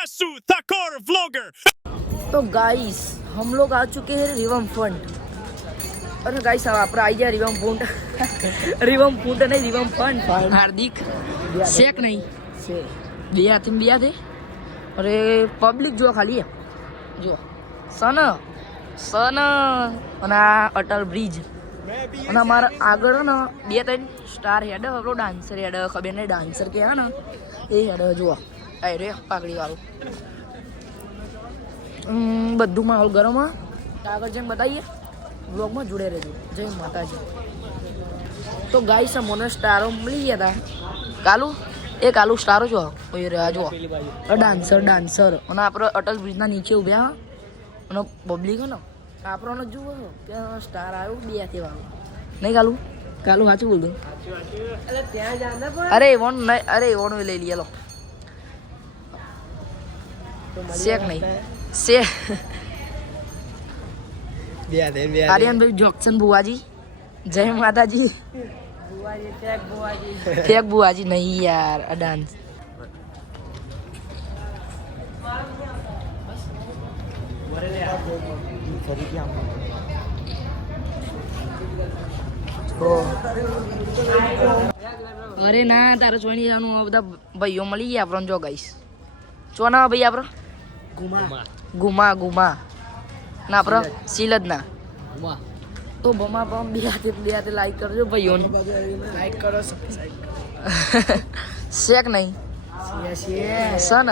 आसू थकोर vlogger. तो guys हम लोग आ चुके हैं रिवम फंड। अरे गाइस अब आप आई गया रिवम फंड रिवम फंड नहीं रिवम फंड हार्दिक शेक नहीं से बिया थे। अरे पब्लिक जो खाली है जो सन અને આ અટલ બ્રિજ અને અમારા આગળ ને 2-3 સ્ટાર હેડ આપણો ડાન્સર હેડ ખબર નહીં ડાન્સર કે હે ને એ હેડ જુઓ આ રે પાઘડી વાળું બધું માહોલ ગરમ હા આગળ જેમ બતાવીએ વ્લોગમાં જોડે રહેજો જય માતાજી। તો ગાઈસ મને સ્ટારો મળી ગયા હતા કાલુ સ્ટારો જો કોઈ રહ્યા જો ડાન્સર અને આપણે અટલ બ્રિજના નીચે ઉભ્યા અને પબ્લિક ને આપણને જુઓ કે સ્ટાર આવ્યો 2 વાળો નહીં કાલુ સાચું બોલતું અરે એવોન નહીં અરે એવોન લઈ લઈએ લો શેક નહીં શે આર્યનભાઈ જોક્સન બુવાજી જય માતાજી ફેક બુવાજી નહીં યાર આ ડાન્સ અરે ના તારે જોઈ જવાનું બધા ભાઈઓ મળી ગયા આપણને જો ગાઈશ ચો ના ભાઈ આપણે ગુમા ના આપણે સિલદ ના તો બમા બમ બે હાથે લાઈક કરજો ભાઈઓને લાઈક કરો શેક નહીં સન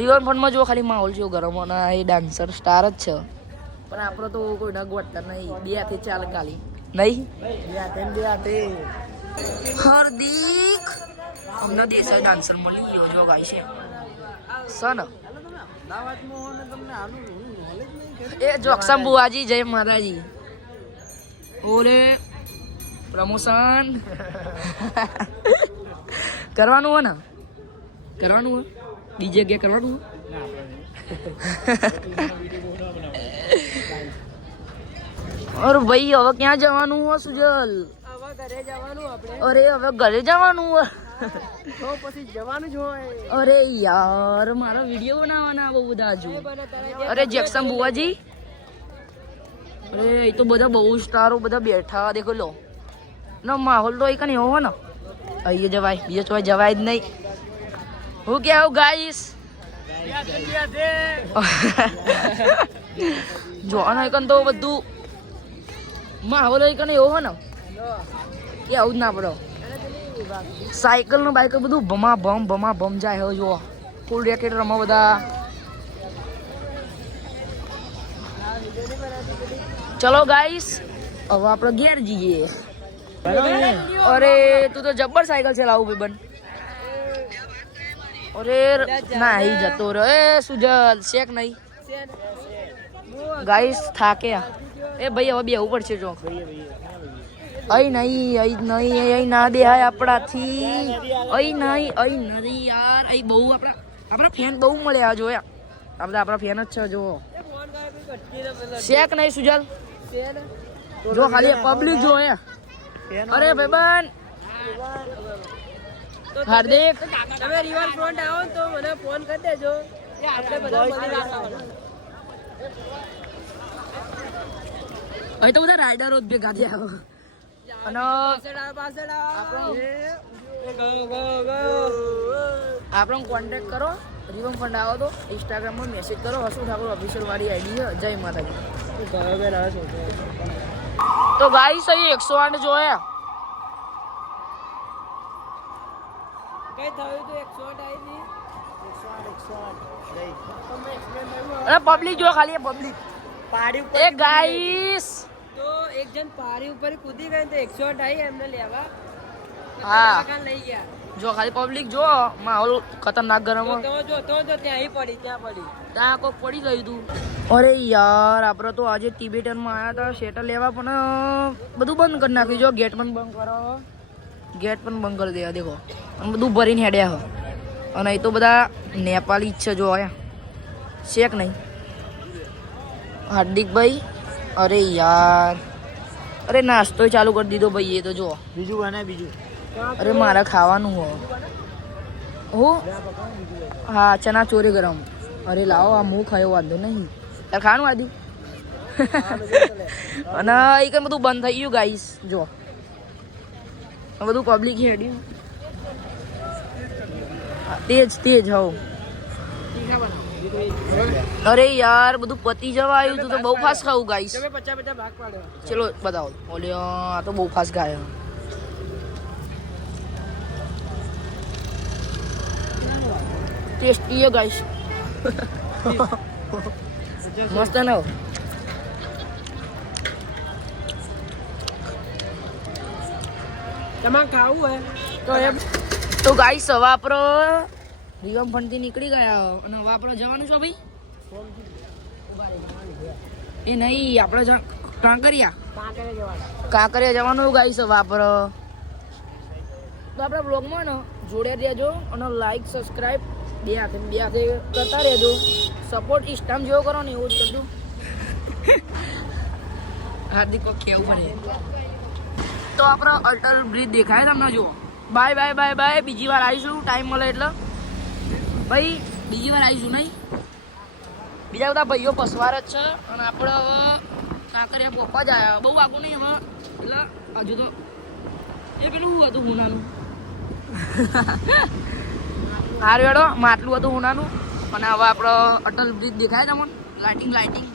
રિવર ફંડમાં જો ખાલી માહોલ છે ગરમ અને એ ડાન્સર સ્ટાર જ છે પણ આપણે તો કોઈ ડગવટતા નહીં 2 હાથે ચાલે કાલી નહીં 2 હાથે હાર્દિક અમને દેસાઈ ડાન્સર મળી ગયો જો ગાય છે સન એ જોક્સમ બુવાજી જય માતાજી ઓરે પ્રમોશન કરવાનું હો ને બીજી જગ્યાએ કરવાનું અરે ભાઈ હવે ક્યાં જવાનું હો સુજલ અરે હવે ઘરે જવાનું તો પછી જવાનું જ હોય અરે યાર મારો વિડીયો બનાવવાના બહુ બધા હજુ અરે જેક્સન બુવાજી અરે એ તો બધા બહુ સ્ટારો બધા બેઠા દેખો લો ના માહોલ તો એક નહીં હો ને અહીંયા જવાય બીજે તો જવાય જ નહીં હું કે આવું ગાઈસ જો અને એકન તો બધું માહોલ એકન એવો હો ને કે આવું જ ના પડો સાયકલ ને બાઇક બધું ભમા ભમ જાય હવે જો ફૂલ રેકેટ રમો બધા ચલો ગાઈસ હવે આપણે ઘેર જઈએ અરે તું તો જબ્બર સાયકલ ચલાવું ભાઈ અરે ના અહીં જતો રે સુજલ શેક નહીં ગાઈસ થાકે એ ભાઈ હવે બેવું પડશે જો અહીં ના દેહાય આપણાથી અહીં નહીં યાર અહીં બહુ આપણા ફેન બહુ મળ્યા જોયા આ બધા આપણા ફેન જ છે જો શેક નહીં સુજલ જો ખાલી પબ્લિક જો હે અરે ભાઈબંધ હાર્દિક તમે રિવર ફ્રન્ટ આવો તો મને ફોન કરી દેજો આપણે બધા મળી અહીં તો બધા રાઇડરો જ ભેગા થયા અને આપણો કોન્ટેક્ટ કરો રિવમ ફંડ આવો તો ઇન્સ્ટાગ્રામમાં મેસેજ કરો હસુ ઠાકોર ઓફિશિયલ વાળી આઈડી છે જય માતાજી તો ગાઈસ અહીં 108 જોયા કઈ થયું તો 108 અરે પબ્લિક જો ખાલી પબ્લિક પાડી ઉપર એ ગાઈસ તો એક જણ પારી ઉપર કૂદી ગઈ તો 108 આવી એમને લેવા હા લઈ ગયા જો ખાલી પબ્લિક જો માહોલ ખતરનાક ગરમ જો તો ત્યાં કોક પડી ગયું તું અરે યાર આપણે તો આજે તિબેટનમાં આવ્યા હતા શેટર લેવા પણ બધું બંધ કરી નાખ્યું જો ગેટ પણ બંધ કરો ગેટ પણ બંધ કરી દેવા દેખો અને બધું ભરીને હેડ્યા હો અને એ તો બધા નેપાળી જ છે જો આયા શેક નહીં હાર્દિકભાઈ અરે યાર અરે નાસ્તો ચાલુ કરી દીધો ભાઈ એ તો જો બીજું અરે મારે ખાવાનું હો હું હા ચના ચોરી ગરમ અરે લાવો આ મું ખાયો વાંધો નહીં તાર ખાવાનું આદિ અને એ કઈ બધું બંધ થઈ ગયું ગાઈસ જો બધું પબ્લિક હેડ્યું તેજ હવ અરે યાર બધું પતી જવા આવ્યું તું તો બહુ ફાસ્ટ ખાવું ગાઈસ ચલો બતાવો ઓલે આ તો બહુ ફાસ્ટ ગાય ટેસ્ટી है गाइस मस्त है ना તમારે ખાવું હે તો એમ તો ગાઈસ હવે આપણો રિવમ ફંડથી નીકળી ગયા અને હવે આપણે જવાનું છો ભાઈ એ નહીં આપણે કાંકરિયા જવાનું ગાઈસ હવે આપણે તો આપણા બ્લોગમાં ને જોડે રહેજો અને લાઈક સબસ્ક્રાઇબ બે હાથે કરતા રહેજો સપોર્ટ ઇન્સ્ટામ જેવો કરો ને એવું જ કરજો હાર્દિક કેવું પડે તો આપણો અટલ બ્રિજ દેખાય તમને જુઓ બાય બીજી વાર આવીશું ટાઈમ મળે એટલે ભાઈ બીજી વાર આવીશું નહીં બીજા બધા ભાઈઓ પસવાર જ છે અને આપણે હવે કાંકરિયા પપ્પા જ આવ્યા બહુ આગું નહીં હવે એટલે હજુ તો એ પેલું હતું હુનાનું હારું હેડો માટલું હતું હુનાનું અને હવે આપણો અટલ બ્રિજ દેખાય તમને લાઇટિંગ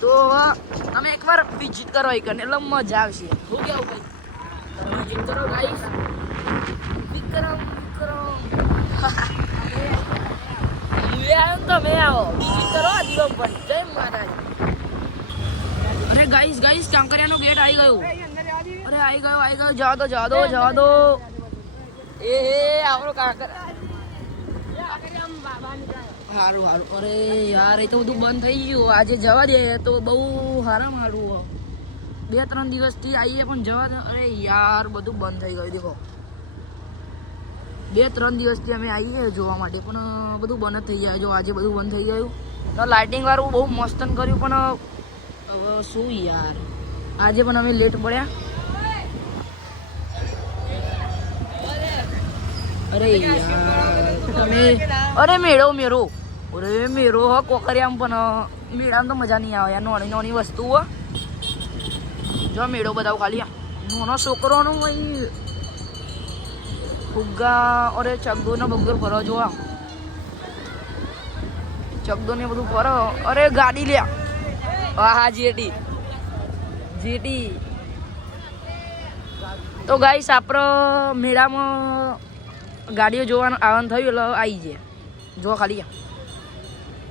તો હવે તમે એકવાર વિઝિટ કરો એક એટલે મજા આવશે શું કેવું ભાઈ વિઝિટ કરો ગાઈસ વિક્રમ તમે આવો વિઝિટ કરો દીવમ પર જય માતાજી અરે ગાઈસ કાંકરિયાનો ગેટ આવી ગયો અરે આવી ગયો જવા દો એ આપણો સારું અરે યાર એ તો બધું બંધ થઈ ગયું આજે જવા દે તો બહુ સારું 2-3 દિવસથી આવીએ પણ જવા દે અરે યાર બધું બંધ થઈ ગયું દેખો 2-3 દિવસથી અમે આવીએ જોવા માટે પણ બધું બંધ થઈ જાય જો આજે બધું બંધ થઈ ગયું તો લાઇટિંગ વાળું બહુ મસ્ત કર્યું પણ હવે શું યાર આજે પણ અમે લેટ પડ્યા અરે યાર તમે અરે મેળો હ કોકરિયામાં પણ મેળામાં તો મજા નહીં આવે યાર નાની વસ્તુ હો જો મેળો બતાવો ખાલી નાનો છોકરોનું ભાઈ ફુગ્ગા અરે ચગદો ને બગર ફરો જો ચગદો ને બધું ફરો અરે ગાડી લ્યા હા જેટી તો ગાઈસ આપણે મેળામાં ગાડીઓ જોવાનું આવવાનું થયું એટલે આવી જાય જો ખાલી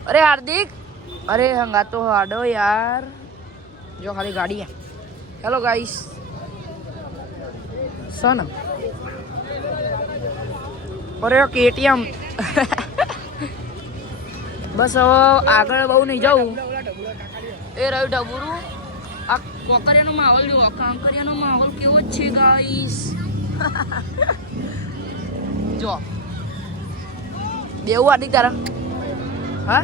અરે હાર્દિક અરે હંગાતો હાડો યાર જો ખાલી ગાડી હેલો ગાઈસ સન અરે કેટીએમ બસ હવે આગળ બહુ નહીં જાઉં એ રહ્યું ડબુરું આ કોકરિયાનો માહોલ જો કાંકરિયાનો માહોલ કેવો જ છે ગાઈસ જો બેવું આડી તારા હા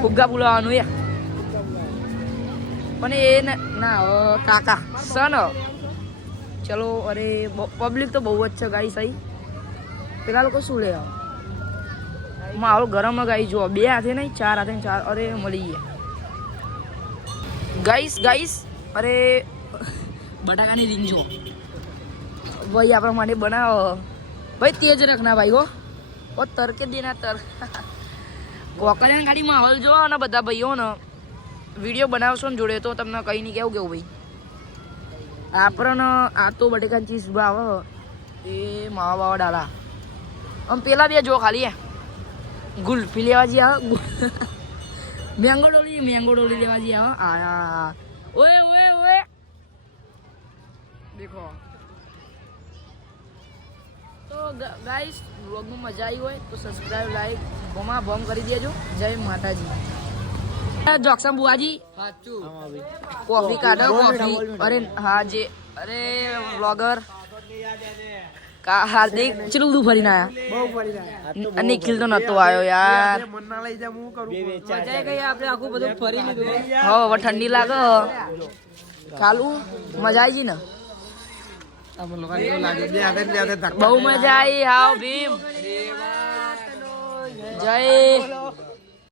ફુગ્ગા બોલાવાનું યાર પણ એ ના કાકા સન ચલો અરે પબ્લિક તો બહુ જ છે ગાઈસ અહીં પેલા લોકો શું લે માહોલ ગરમ ગાઈ જો 2 હાથે નહીં 4 હાથે 4 અરે મળી ગયા ગાઈસ અરે બટાકાની રીંગ જો ભાઈ આપણા માટે બનાવો ભાઈ તેજ રખના ભાઈ હો તરકે દેના તર કોકરિયાની ગાડી માહોલ જો અને બધા ભાઈઓ ને વિડીયો બનાવશો ને જોડે તો તમને કઈ નહીં કેવું ભાઈ આપણને આ તો બટેકાની ચીઝ ભાવ એ માવા બાવા ડાલા આમ પેલા બે જો ખાલી ગુલ્ફી લેવા જઈએ મેંગો ડોલી લેવા જઈએ આયા ઓએ દેખો તો ગાઈસ વ્લોગમાં મજા આવી હોય તો સબસ્ક્રાઇબ લાઈક ભમ કરી દેજો જય માતાજી જોક્સમ બુઆજી કોફી કાઢો કોફી અરે હા જે અરે વ્લોગર હાર્દિક ચલું બધું ફરીને આયા નિખિલ તો નતો આવ્યો યાર હવે ઠંડી લાગે ખાલું મજા આવી ગઈ ને બહુ મજા આવી હાવ ભીમ જય